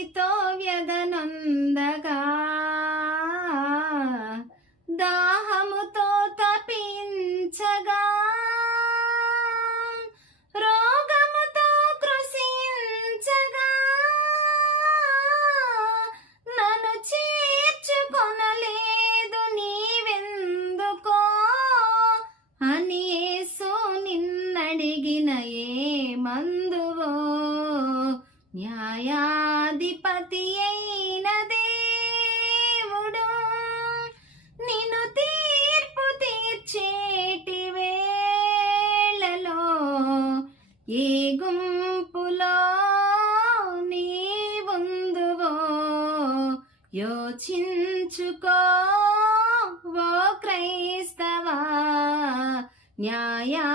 ఆకలితో వ్యధనొందగా దాహముతో తపించగా రోగముతో కృషించగా నన్ను చేర్చుకొనలేదు నీవెందుకో అని యేసు నిన్నడిగిన ఏ మందువో న్యాయాధిపతి అయిన దేవుడు నిన్ను తీర్పు తీర్చేటి వేళలో ఏ గుంపులో నీవుందువో యోచించుకో ఓ క్రైస్తవా న్యాయా